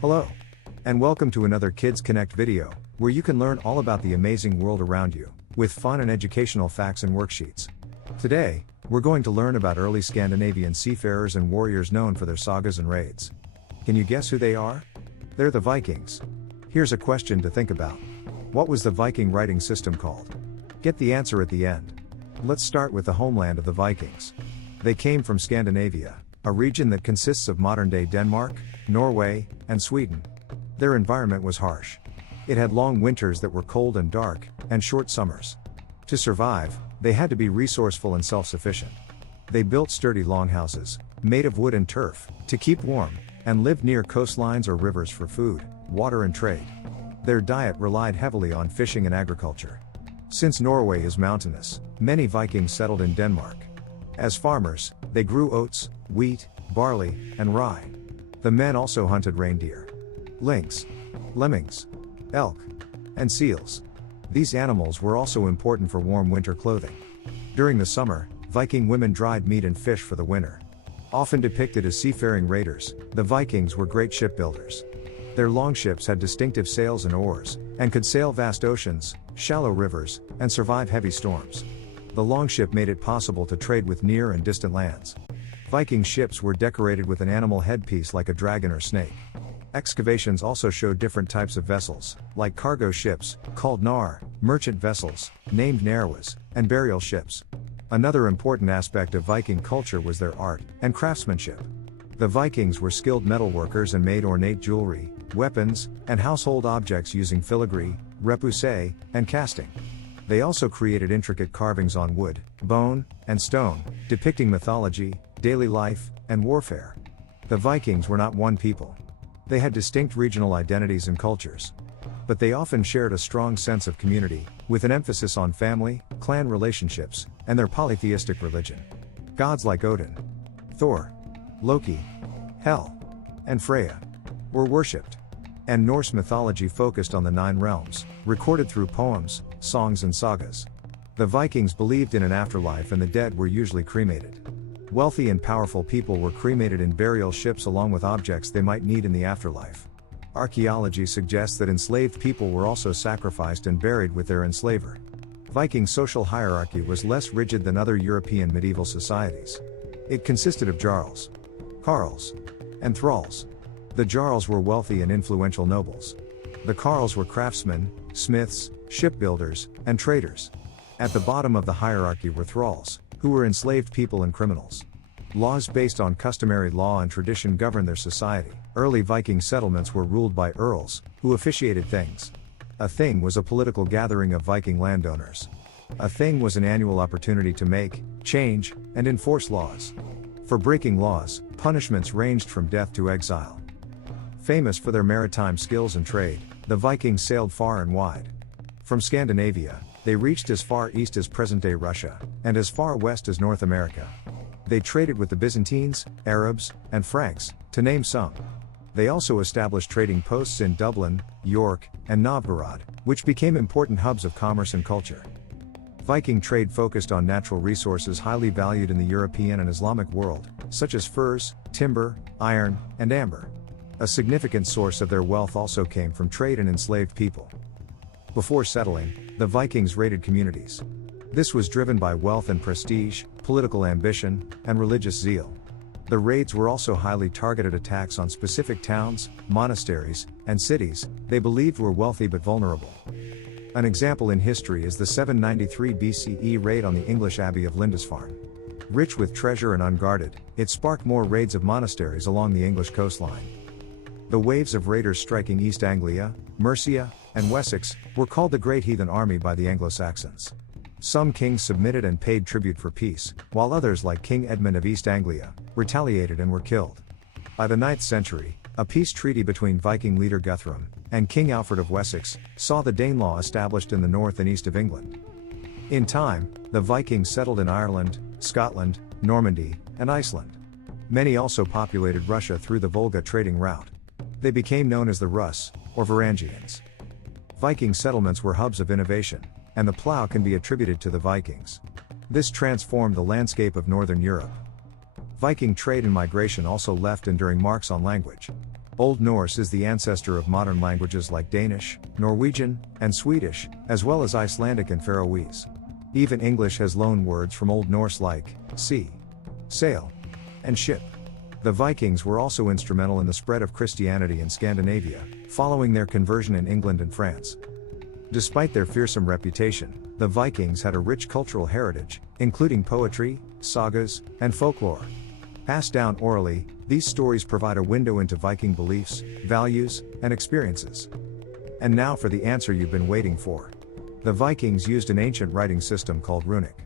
Hello, and welcome to another KidsKonnect video, where you can learn all about the amazing world around you, with fun and educational facts and worksheets. Today, we're going to learn about early Scandinavian seafarers and warriors known for their sagas and raids. Can you guess who they are? They're the Vikings. Here's a question to think about. What was the Viking writing system called? Get the answer at the end. Let's start with the homeland of the Vikings. They came from Scandinavia, a region that consists of modern-day Denmark, Norway, and Sweden. Their environment was harsh. It had long winters that were cold and dark, and short summers. To survive, they had to be resourceful and self-sufficient. They built sturdy longhouses, made of wood and turf, to keep warm, and lived near coastlines or rivers for food, water and trade. Their diet relied heavily on fishing and agriculture. Since Norway is mountainous, many Vikings settled in Denmark. As farmers, they grew oats, wheat, barley, and rye. The men also hunted reindeer, lynx, lemmings, elk, and seals. These animals were also important for warm winter clothing. During the summer, Viking women dried meat and fish for the winter. Often depicted as seafaring raiders, the Vikings were great shipbuilders. Their longships had distinctive sails and oars, and could sail vast oceans, shallow rivers, and survive heavy storms. The longship made it possible to trade with near and distant lands. Viking ships were decorated with an animal headpiece like a dragon or snake. Excavations also show different types of vessels, like cargo ships, called nar, merchant vessels, named nerwas, and burial ships. Another important aspect of Viking culture was their art and craftsmanship. The Vikings were skilled metalworkers and made ornate jewelry, weapons, and household objects using filigree, repoussé, and casting. They also created intricate carvings on wood, bone, and stone, depicting mythology, daily life, and warfare. The Vikings were not one people. They had distinct regional identities and cultures. But they often shared a strong sense of community, with an emphasis on family, clan relationships, and their polytheistic religion. Gods like Odin, Thor, Loki, Hel, and Freya were worshipped. And Norse mythology focused on the 9 realms, recorded through poems, songs and sagas. The Vikings believed in an afterlife and the dead were usually cremated. Wealthy and powerful people were cremated in burial ships along with objects they might need in the afterlife. Archaeology suggests that enslaved people were also sacrificed and buried with their enslaver. Viking social hierarchy was less rigid than other European medieval societies. It consisted of jarls, carls, and thralls. The jarls were wealthy and influential nobles. The carls were craftsmen, smiths, shipbuilders, and traders. At the bottom of the hierarchy were thralls, who were enslaved people and criminals. Laws based on customary law and tradition governed their society. Early Viking settlements were ruled by earls, who officiated things. A thing was a political gathering of Viking landowners. A thing was an annual opportunity to make, change, and enforce laws. For breaking laws, punishments ranged from death to exile. Famous for their maritime skills and trade, the Vikings sailed far and wide. From Scandinavia, they reached as far east as present-day Russia, and as far west as North America. They traded with the Byzantines, Arabs, and Franks, to name some. They also established trading posts in Dublin, York, and Novgorod, which became important hubs of commerce and culture. Viking trade focused on natural resources highly valued in the European and Islamic world, such as furs, timber, iron, and amber. A significant source of their wealth also came from trade in enslaved people. Before settling, the Vikings raided communities. This was driven by wealth and prestige, political ambition, and religious zeal. The raids were also highly targeted attacks on specific towns, monasteries, and cities they believed were wealthy but vulnerable. An example in history is the 793 BCE raid on the English Abbey of Lindisfarne. Rich with treasure and unguarded, it sparked more raids of monasteries along the English coastline. The waves of raiders striking East Anglia, Mercia, and Wessex were called the Great Heathen Army by the Anglo-Saxons. Some kings submitted and paid tribute for peace, while others like King Edmund of East Anglia, retaliated and were killed. By the 9th century, a peace treaty between Viking leader Guthrum and King Alfred of Wessex saw the Danelaw established in the north and east of England. In time, the Vikings settled in Ireland, Scotland, Normandy, and Iceland. Many also populated Russia through the Volga trading route. They became known as the Rus, or Varangians. Viking settlements were hubs of innovation, and the plough can be attributed to the Vikings. This transformed the landscape of Northern Europe. Viking trade and migration also left enduring marks on language. Old Norse is the ancestor of modern languages like Danish, Norwegian, and Swedish, as well as Icelandic and Faroese. Even English has loan words from Old Norse like sea, sail, and ship. The Vikings were also instrumental in the spread of Christianity in Scandinavia, following their conversion in England and France. Despite their fearsome reputation, the Vikings had a rich cultural heritage, including poetry, sagas, and folklore. Passed down orally, these stories provide a window into Viking beliefs, values, and experiences. And now for the answer you've been waiting for. The Vikings used an ancient writing system called runic.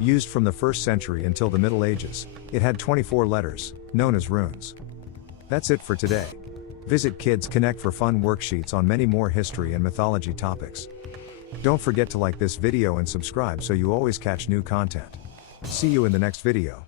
Used from the 1st century until the Middle Ages, it had 24 letters, known as runes. That's it for today. Visit KidsKonnect for fun worksheets on many more history and mythology topics. Don't forget to like this video and subscribe so you always catch new content. See you in the next video.